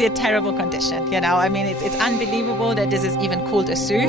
obviously a terrible condition, you know. I mean, it's unbelievable that this is even called a zoo.